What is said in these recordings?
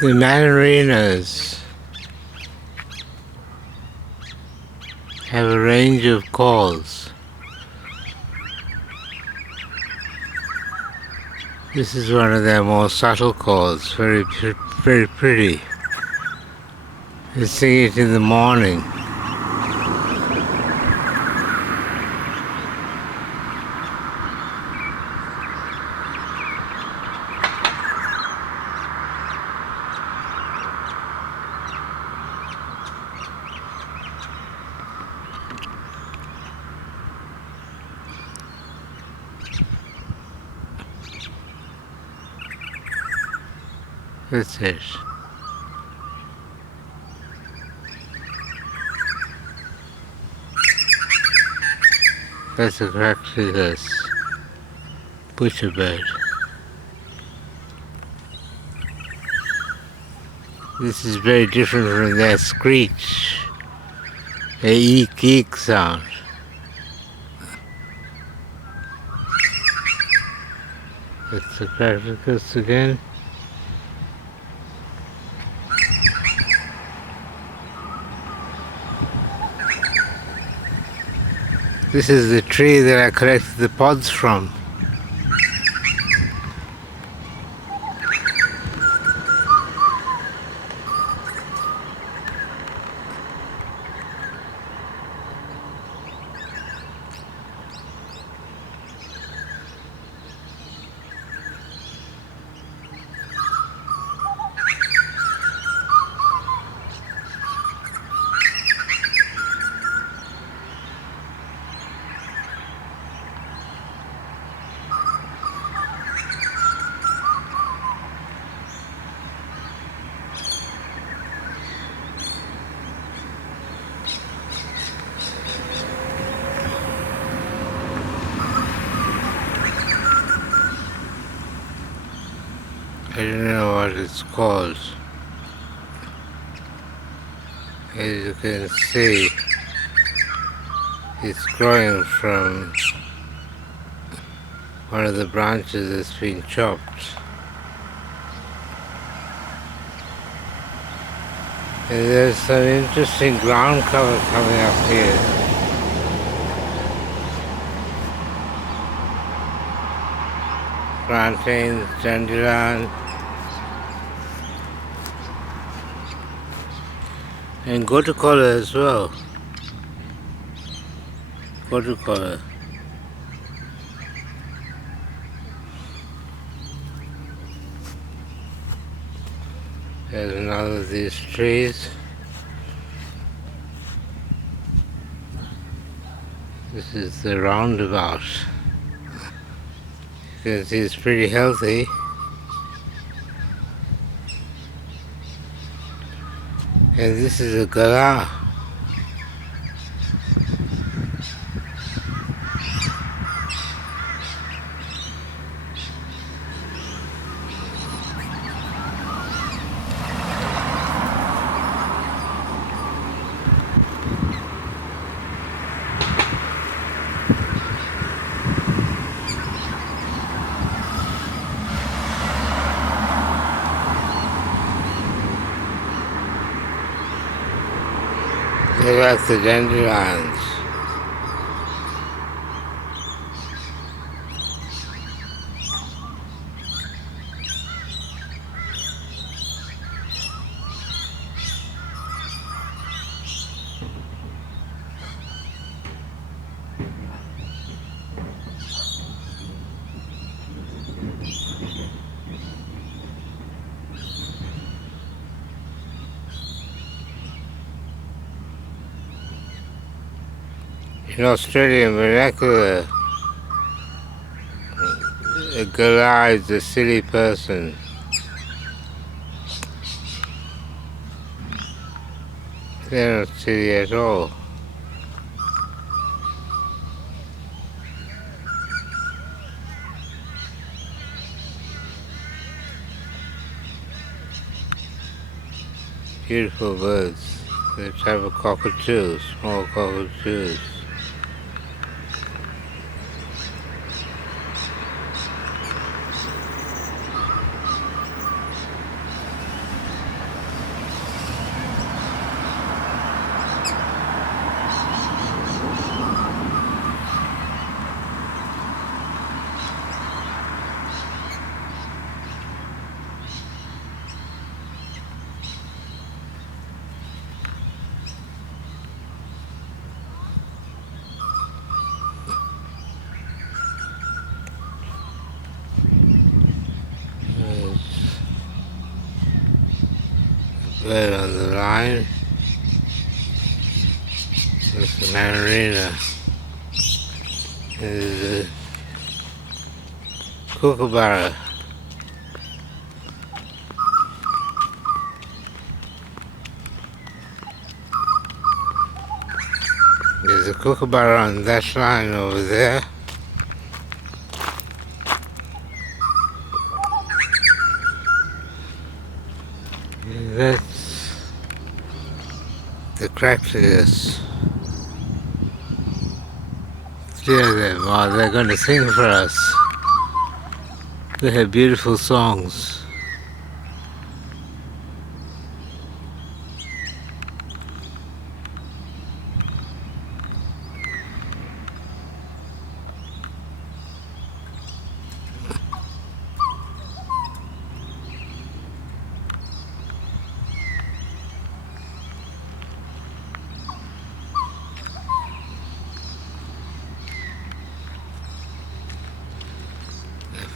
The Mandarinas have a range of calls. This is one of their more subtle calls, very pretty. They sing it in the morning. That's it. That's a Crocodilus butcherbird. This is very different from their screech, their eek eek sound. That's the Crocodilus again. This is the tree that I collected the pods from. I don't know what it's called. As you can see, it's growing from one of the branches that's been chopped. And there's some interesting ground cover coming up here. Plantains, dandelion, and gotukola as well. Gotukola. There's another of these trees. This is the roundabout. You can see it's pretty healthy. And this is a gala. They're like the dandelions. In Australian vernacular, a gala is a silly person. They're not silly at all. Beautiful birds. They type of cockatoos, small cockatoos. bird on the line. That's the marina. There's a kookaburra. There's a kookaburra on that line over there. That's the cactus. Three of them. Oh, they're going to sing for us. They have beautiful songs.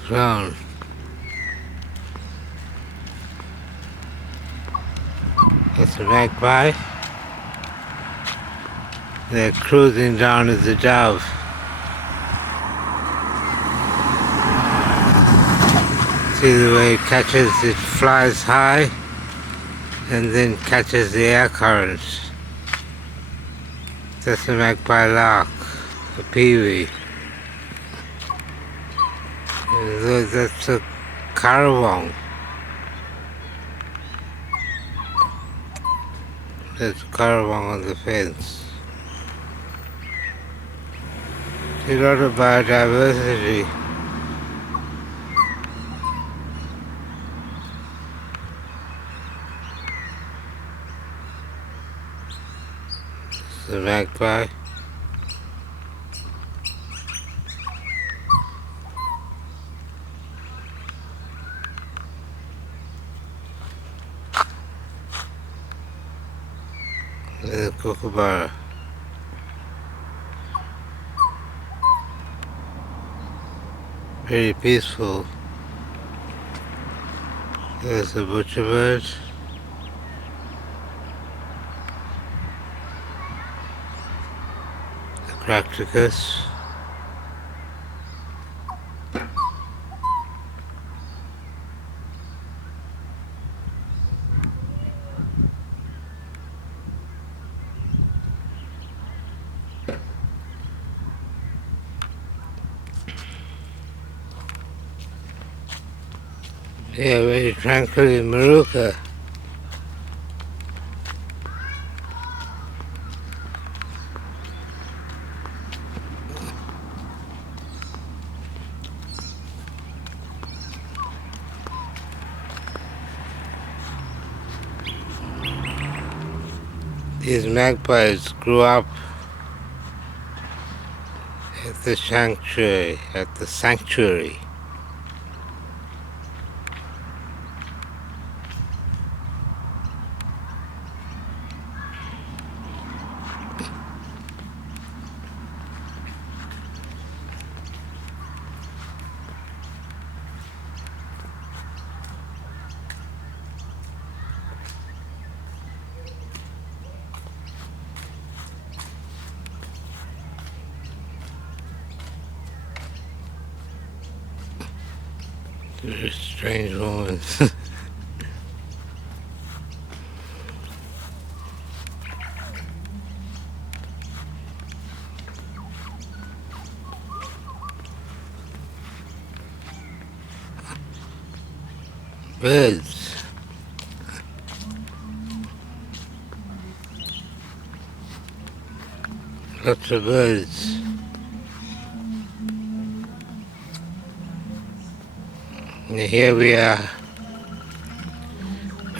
Flown. That's a magpie. They're cruising down as a dove. See the way it catches, it flies high and then catches the air current. That's a magpie lark, a peewee. That's a currawong. There's a currawong on the fence. There's a lot of biodiversity. It's a magpie. There's a kookaburra. Very peaceful. There's a butcherbird. The crocticus. Yeah, very tranquil in Moorooka. These magpies grew up at the sanctuary. They're a strange woman. Birds. Lots of birds. And here we are,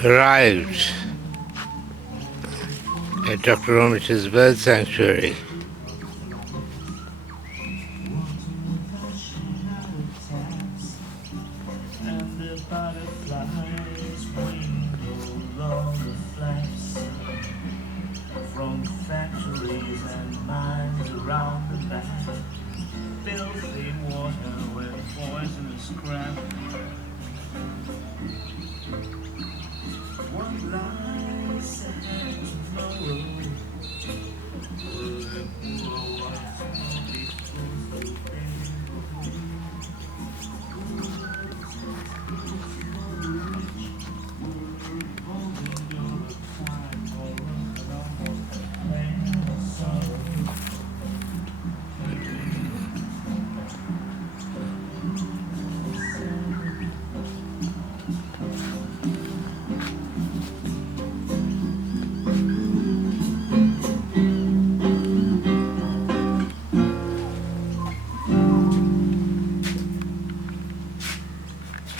arrived at Dr. Romich's bird sanctuary. And the butterflies